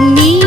me